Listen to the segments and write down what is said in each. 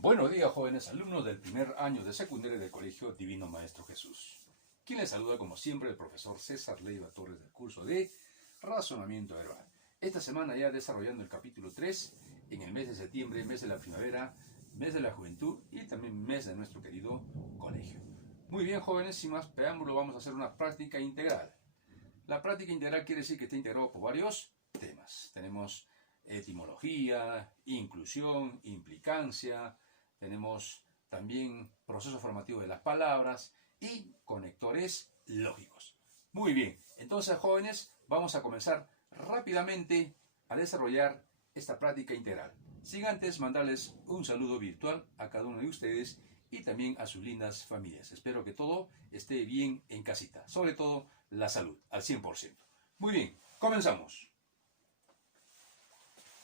Buenos días, jóvenes alumnos del primer año de secundaria del Colegio Divino Maestro Jesús. Quien les saluda como siempre el profesor César Leiva Torres del curso de Razonamiento Verbal. Esta semana ya desarrollando el capítulo 3 en el mes de septiembre, mes de la primavera, mes de la juventud y también mes de nuestro querido colegio. Muy bien, jóvenes, sin más preámbulo vamos a hacer una práctica integral. La práctica integral quiere decir que está integrado por varios temas. Tenemos etimología, inclusión, implicancia. Tenemos también proceso formativo de las palabras y conectores lógicos. Muy bien, entonces jóvenes, vamos a comenzar rápidamente a desarrollar esta práctica integral. Sin antes mandarles un saludo virtual a cada uno de ustedes y también a sus lindas familias. Espero que todo esté bien en casita, sobre todo la salud, al 100%. Muy bien, comenzamos.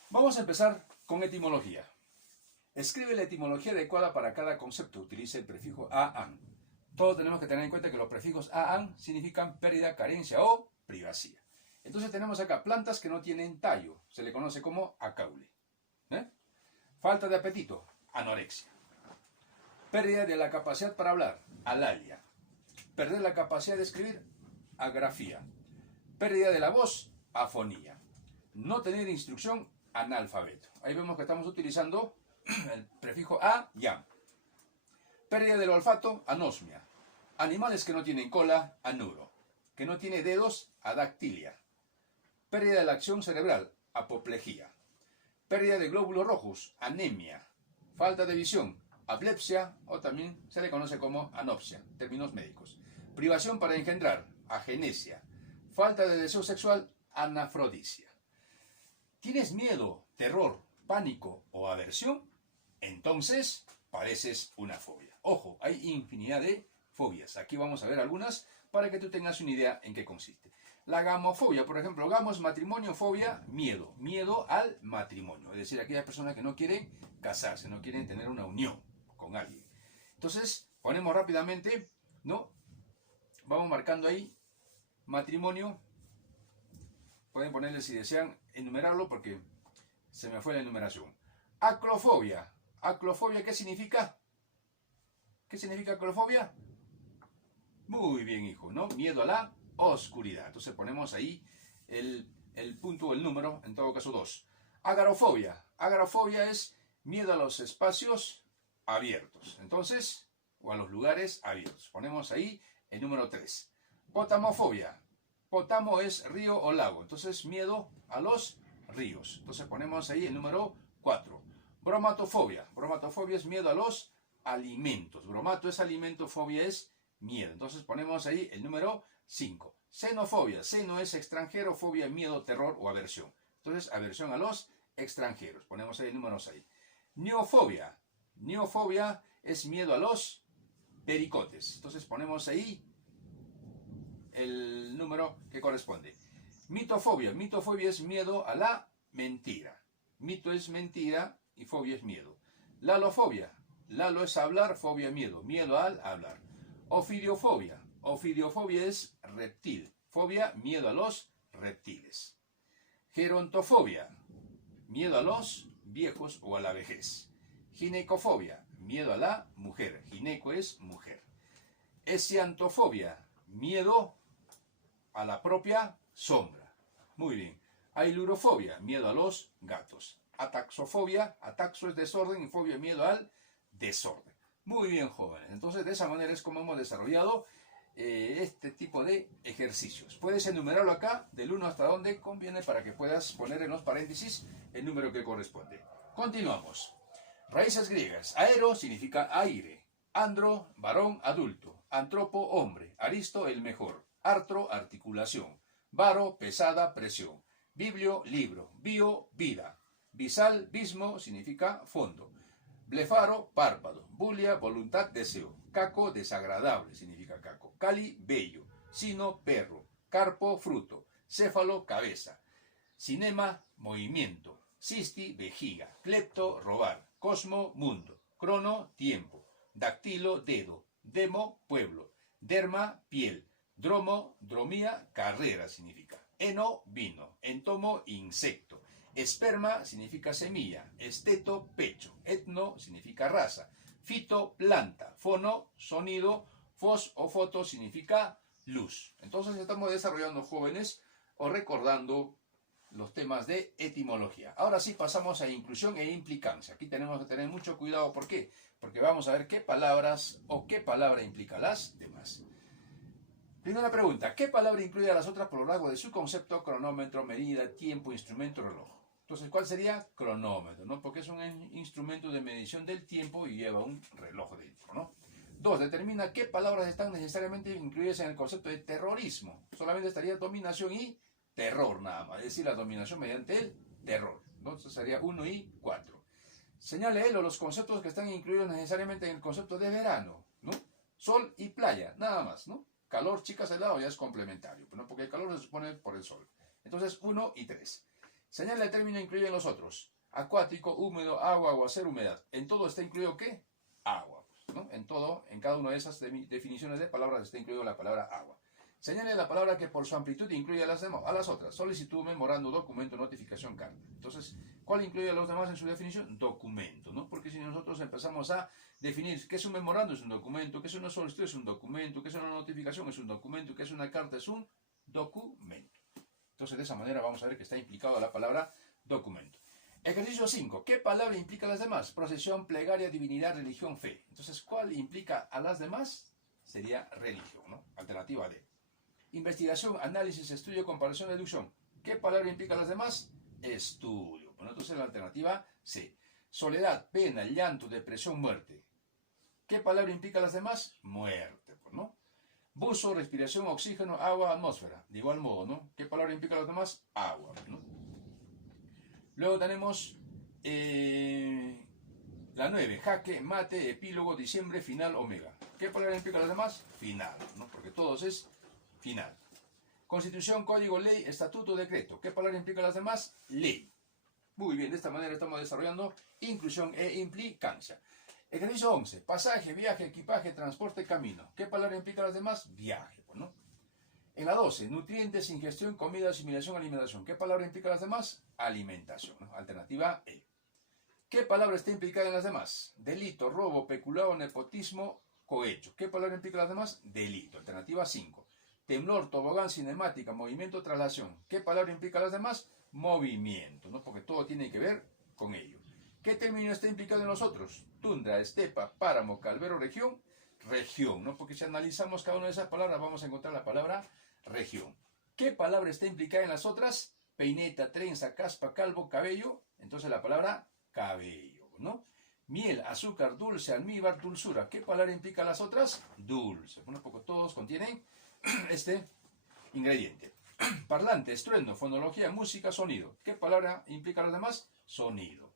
Vamos a empezar con etimología. Escribe la etimología adecuada para cada concepto. Utiliza el prefijo a-an. Todos tenemos que tener en cuenta que los prefijos a-an significan pérdida, carencia o privacidad. Entonces tenemos acá plantas que no tienen tallo. Se le conoce como acaule. Falta de apetito, anorexia. Pérdida de la capacidad para hablar, alalia. Perder la capacidad de escribir, agrafía. Pérdida de la voz, afonía. No tener instrucción, analfabeto. Ahí vemos que estamos utilizando el prefijo a y am. Pérdida del olfato, anosmia. Animales que no tienen cola, anuro. Que no tiene dedos, adactilia. Pérdida de la acción cerebral, apoplejía. Pérdida de glóbulos rojos, anemia. Falta de visión, ablepsia o también se le conoce como anopsia, términos médicos. Privación para engendrar, agenesia. Falta de deseo sexual, anafrodisia. ¿Tienes miedo, terror, pánico o aversión? Entonces padeces una fobia. Ojo, hay infinidad de fobias. Aquí vamos a ver algunas para que tú tengas una idea en qué consiste. La gamofobia, por ejemplo, gamos, matrimonio, fobia, miedo. Miedo al matrimonio. Es decir, aquellas personas que no quieren casarse, no quieren tener una unión con alguien. Entonces, ponemos rápidamente, ¿no? Vamos marcando ahí matrimonio. Pueden ponerle si desean enumerarlo porque se me fue la enumeración. Aclofobia. ¿Aclofobia qué significa? ¿Qué significa aclofobia? Muy bien, hijo, ¿no? Miedo a la oscuridad. Entonces ponemos ahí el punto o el número, en todo caso 2. Agarofobia. Agarofobia es miedo a los espacios abiertos. Entonces, o a los lugares abiertos. Ponemos ahí el número 3. Potamofobia. Potamo es río o lago. Entonces, miedo a los ríos. Entonces ponemos ahí el número 4. Bromatofobia. Bromatofobia es miedo a los alimentos. Bromato es alimento, fobia es miedo. Entonces ponemos ahí el número 5. Xenofobia. Xeno es extranjero, fobia, miedo, terror o aversión. Entonces, aversión a los extranjeros. Ponemos ahí el número 6. Neofobia. Neofobia es miedo a los pericotes. Entonces ponemos ahí el número que corresponde. Mitofobia. Mitofobia es miedo a la mentira. Mito es mentira y fobia es miedo. Lalofobia. Lalo es hablar, fobia, miedo. Miedo al hablar. Ofidiofobia. Ofidiofobia es reptil. Fobia, miedo a los reptiles. Gerontofobia. Miedo a los viejos o a la vejez. Ginecofobia. Miedo a la mujer. Gineco es mujer. Esiantofobia. Miedo a la propia sombra. Muy bien. Ailurofobia, miedo a los gatos. Ataxofobia, ataxo es desorden y fobia, miedo al desorden. Muy bien, jóvenes. Entonces, de esa manera es como hemos desarrollado este tipo de ejercicios. Puedes enumerarlo acá, del 1 hasta donde conviene, para que puedas poner en los paréntesis el número que corresponde. Continuamos. Raíces griegas. Aero significa aire. Andro, varón, adulto. Antropo, hombre. Aristo, el mejor. Artro, articulación. Varo, pesada, presión. Biblio, libro. Bio, vida. Bisal, bismo, significa fondo. Blefaro, párpado. Bulia, voluntad, deseo. Caco, desagradable, significa caco. Cali, bello. Sino, perro. Carpo, fruto. Céfalo, cabeza. Cinema, movimiento. Cisti, vejiga. Clepto, robar. Cosmo, mundo. Crono, tiempo. Dactilo, dedo. Demo, pueblo. Derma, piel. Dromo, dromía, carrera significa. Eno, vino. Entomo, insecto. Esperma significa semilla, esteto, pecho, etno significa raza, fito, planta, fono, sonido, fos o foto significa luz. Entonces estamos desarrollando, jóvenes, o recordando los temas de etimología. Ahora sí pasamos a inclusión e implicancia. Aquí tenemos que tener mucho cuidado. ¿Por qué? Porque vamos a ver qué palabras o qué palabra implica las demás. Primera pregunta, ¿qué palabra incluye a las otras por lo largo de su concepto? Cronómetro, medida, tiempo, instrumento, reloj. Entonces, ¿cuál sería? Cronómetro, ¿no? Porque es un instrumento de medición del tiempo y lleva un reloj dentro, ¿no? 2. Determina qué palabras están necesariamente incluidas en el concepto de terrorismo. Solamente estaría dominación y terror nada más, es decir, la dominación mediante el terror. Entonces sería 1 y 4. Señale él o los conceptos que están incluidos necesariamente en el concepto de verano, ¿no? Sol y playa, nada más, ¿no? Calor, chicas, helado ya es complementario, ¿no? Porque el calor se supone por el sol. Entonces 1 y 3. Señala el término incluido en los otros. Acuático, húmedo, agua, aguacero, humedad. ¿En todo está incluido qué? Agua, ¿no? En todo, en cada una de esas definiciones de palabras está incluido la palabra agua. Señale la palabra que por su amplitud incluye a las otras. Solicitud, memorando, documento, notificación, carta. Entonces, ¿cuál incluye a los demás en su definición? Documento, ¿no? Porque si nosotros empezamos a definir qué es un memorando, es un documento, qué es una solicitud, es un documento, qué es una notificación, es un documento, qué es una carta, es un documento. Entonces, de esa manera vamos a ver que está implicado la palabra documento. Ejercicio 5. ¿Qué palabra implica a las demás? Procesión, plegaria, divinidad, religión, fe. Entonces, ¿cuál implica a las demás? Sería religión, ¿no? Alternativa D. Investigación, análisis, estudio, comparación, deducción. ¿Qué palabra implica a las demás? Estudio. Bueno, entonces la alternativa C. Soledad, pena, llanto, depresión, muerte. ¿Qué palabra implica a las demás? Muerte, ¿no? Buzo, respiración, oxígeno, agua, atmósfera. De igual modo, ¿no? ¿Qué palabra implica a las demás? Agua, ¿no? Luego tenemos la 9. Jaque, mate, epílogo, diciembre, final, omega. ¿Qué palabra implica a las demás? Final, ¿no? Porque todos es final. Constitución, código, ley, estatuto, decreto. ¿Qué palabra implica a las demás? Ley. Muy bien, de esta manera estamos desarrollando inclusión e implicancia. Ejercicio 11. Pasaje, viaje, equipaje, transporte, camino. ¿Qué palabra implica a las demás? Viaje, ¿no? En la 12. Nutrientes, ingestión, comida, asimilación, alimentación. ¿Qué palabra implica a las demás? Alimentación, ¿no? Alternativa E. ¿Qué palabra está implicada en las demás? Delito, robo, peculado, nepotismo, cohecho. ¿Qué palabra implica a las demás? Delito. Alternativa 5. Temblor, tobogán, cinemática, movimiento, traslación. ¿Qué palabra implica a las demás? Movimiento, ¿no? Porque todo tiene que ver con ello. ¿Qué término está implicado en los otros? Tundra, estepa, páramo, calvero, región. Región, ¿no? Porque si analizamos cada una de esas palabras vamos a encontrar la palabra región. ¿Qué palabra está implicada en las otras? Peineta, trenza, caspa, calvo, cabello. Entonces la palabra cabello, ¿no? Miel, azúcar, dulce, almíbar, dulzura. ¿Qué palabra implica las otras? Dulce. Bueno, porque todos contienen este ingrediente. Parlante, estruendo, fonología, música, sonido. ¿Qué palabra implica las demás? Sonido.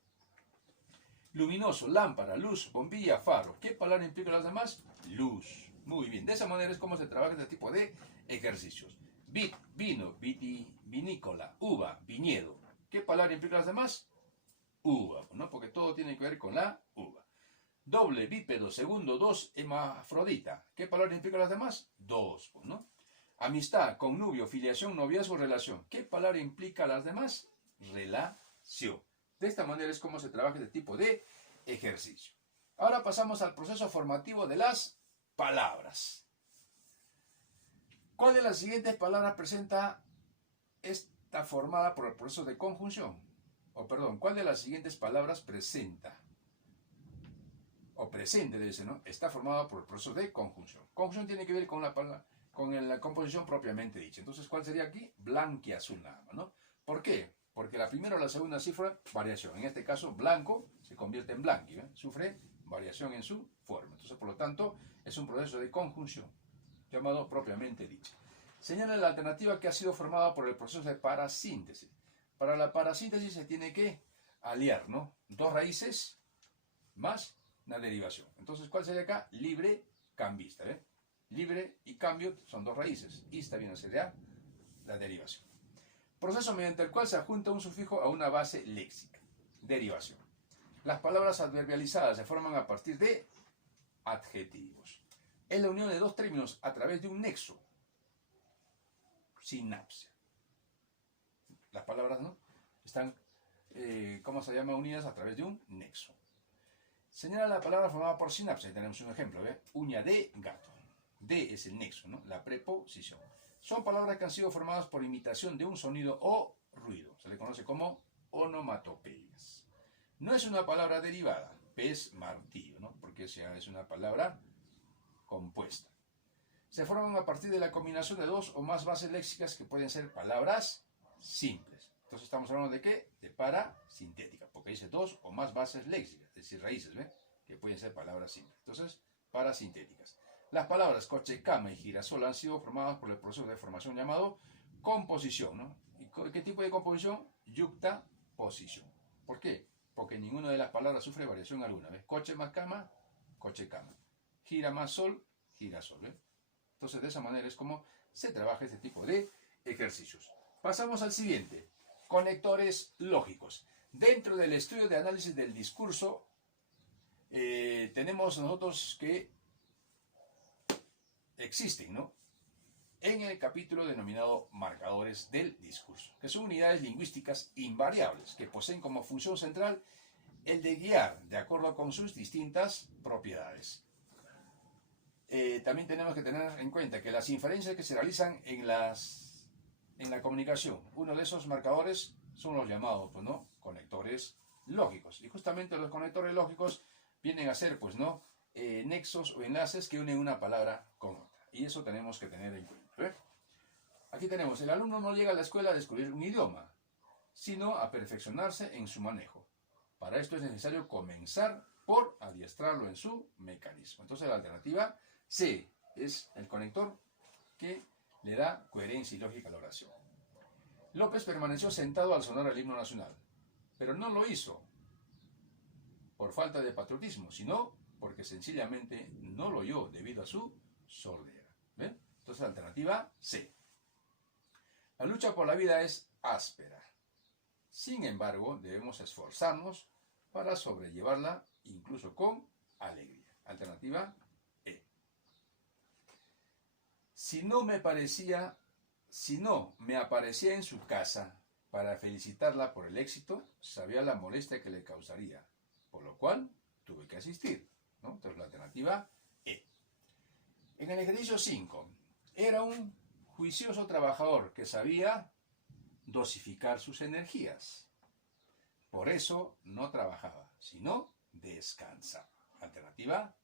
Luminoso, lámpara, luz, bombilla, faro. ¿Qué palabra implica las demás? Luz. Muy bien. De esa manera es como se trabaja este tipo de ejercicios. Vid, vino, vinícola, uva, viñedo. ¿Qué palabra implica las demás? Uva, ¿no? Porque todo tiene que ver con la uva. Doble, bípedo, segundo, dos, hermafrodita. ¿Qué palabra implica las demás? Dos, ¿no? Amistad, connubio, filiación, noviazgo, relación. ¿Qué palabra implica las demás? Relación. De esta manera es como se trabaja este tipo de ejercicio. Ahora pasamos al proceso formativo de las palabras. ¿Cuál de las siguientes palabras está formada por el proceso de conjunción? ¿Cuál de las siguientes palabras presente, debe ser, ¿no? Está formada por el proceso de conjunción. Conjunción tiene que ver con la composición propiamente dicha. Entonces, ¿cuál sería aquí? Blanquiazul nada más, ¿no? ¿Por qué? Porque la primera o la segunda cifra, variación. En este caso, blanco se convierte en blanqui, ¿eh? Sufre variación en su forma. Entonces, por lo tanto, es un proceso de conjunción, llamado propiamente dicha. Señala la alternativa que ha sido formada por el proceso de parasíntesis. Para la parasíntesis se tiene que aliar, ¿no? Dos raíces más una derivación. Entonces, ¿cuál sería acá? Libre, cambista, ¿eh? Libre y cambio son dos raíces. Ista viene a ser ya la derivación. Proceso mediante el cual se adjunta un sufijo a una base léxica. Derivación. Las palabras adverbializadas se forman a partir de adjetivos. Es la unión de dos términos a través de un nexo. Sinapsia. Las palabras, ¿no? Están ¿cómo se llama? Unidas a través de un nexo. Señala la palabra formada por sinapsis. Tenemos un ejemplo, ¿ve? Uña de gato. De es el nexo, ¿no? La preposición. Son palabras que han sido formadas por imitación de un sonido o ruido. Se le conoce como onomatopeyas. No es una palabra derivada, pez, martillo, ¿no? Porque es una palabra compuesta. Se forman a partir de la combinación de dos o más bases léxicas que pueden ser palabras simples. Entonces estamos hablando de ¿qué? De parasintética, porque dice dos o más bases léxicas, es decir, raíces, ¿ve? Que pueden ser palabras simples. Entonces, parasintéticas. Las palabras coche, cama y girasol han sido formadas por el proceso de formación llamado composición, ¿no? ¿Y qué tipo de composición? Yuxtaposición. ¿Por qué? Porque ninguna de las palabras sufre variación alguna, ¿ves? Coche más cama, coche cama. Gira más sol, girasol, ¿ves? Entonces, de esa manera es como se trabaja este tipo de ejercicios. Pasamos al siguiente. Conectores lógicos. Dentro del estudio de análisis del discurso, tenemos nosotros que existen, ¿no? En el capítulo denominado marcadores del discurso, que son unidades lingüísticas invariables que poseen como función central el de guiar de acuerdo con sus distintas propiedades. También tenemos que tener en cuenta que las inferencias que se realizan en la comunicación, uno de esos marcadores son los llamados, pues, ¿no? Conectores lógicos. Y justamente los conectores lógicos vienen a ser, pues, ¿no? Nexos o enlaces que unen una palabra con otra. Y eso tenemos que tener en cuenta, ¿eh? Aquí tenemos, el alumno no llega a la escuela a descubrir un idioma, sino a perfeccionarse en su manejo. Para esto es necesario comenzar por adiestrarlo en su mecanismo. Entonces la alternativa C es el conector que le da coherencia y lógica a la oración. López permaneció sentado al sonar el himno nacional, pero no lo hizo por falta de patriotismo, sino porque sencillamente no lo oyó debido a su sordera. ¿Ven? Entonces la alternativa C. La lucha por la vida es áspera. Sin embargo, debemos esforzarnos para sobrellevarla incluso con alegría. Alternativa E. Si no me aparecía en su casa para felicitarla por el éxito, sabía la molestia que le causaría, por lo cual tuve que asistir, ¿no? Entonces la alternativa E. En el ejercicio 5, era un juicioso trabajador que sabía dosificar sus energías. Por eso no trabajaba, sino descansaba. Alternativa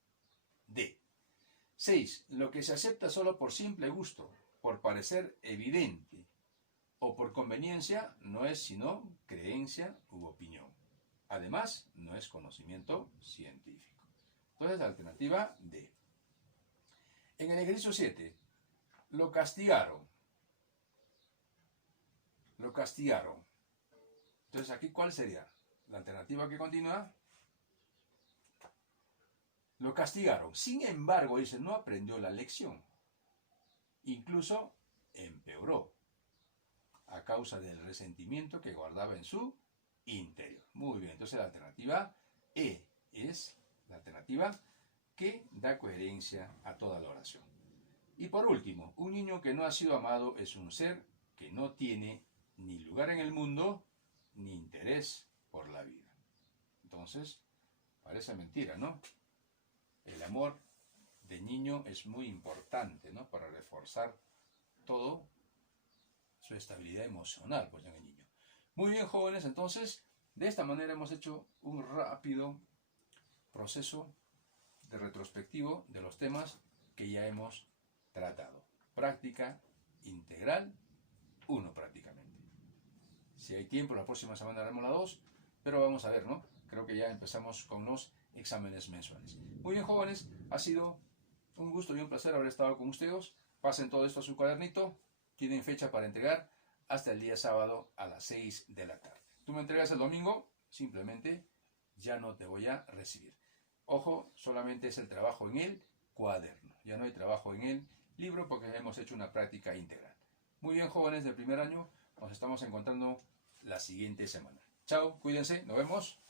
D. 6. Lo que se acepta solo por simple gusto, por parecer evidente o por conveniencia, no es sino creencia u opinión. Además, no es conocimiento científico. Entonces, la alternativa D. En el ejercicio 7, lo castigaron. Lo castigaron. Entonces, aquí, ¿cuál sería? La alternativa que continúa. Lo castigaron. Sin embargo, dice, no aprendió la lección. Incluso empeoró a causa del resentimiento que guardaba en su interior. Muy bien, entonces la alternativa E es la alternativa que da coherencia a toda la oración. Y por último, un niño que no ha sido amado es un ser que no tiene ni lugar en el mundo ni interés por la vida. Entonces, parece mentira, ¿no? El amor de niño es muy importante, ¿no? Para reforzar todo su estabilidad emocional, pues, en el niño. Muy bien, jóvenes, entonces, de esta manera hemos hecho un rápido proceso de retrospectivo de los temas que ya hemos tratado. Práctica integral 1 prácticamente. Si hay tiempo, la próxima semana haremos la 2, pero vamos a ver, ¿no? Creo que ya empezamos con los exámenes mensuales. Muy bien, jóvenes, ha sido un gusto y un placer haber estado con ustedes. Pasen todo esto a su cuadernito. Tienen fecha para entregar hasta el día sábado a las 6 de la tarde. Tú me entregas el domingo, simplemente ya no te voy a recibir. Ojo, solamente es el trabajo en el cuaderno. Ya no hay trabajo en el libro porque hemos hecho una práctica integral. Muy bien, jóvenes del primer año, nos estamos encontrando la siguiente semana. Chao, cuídense, nos vemos.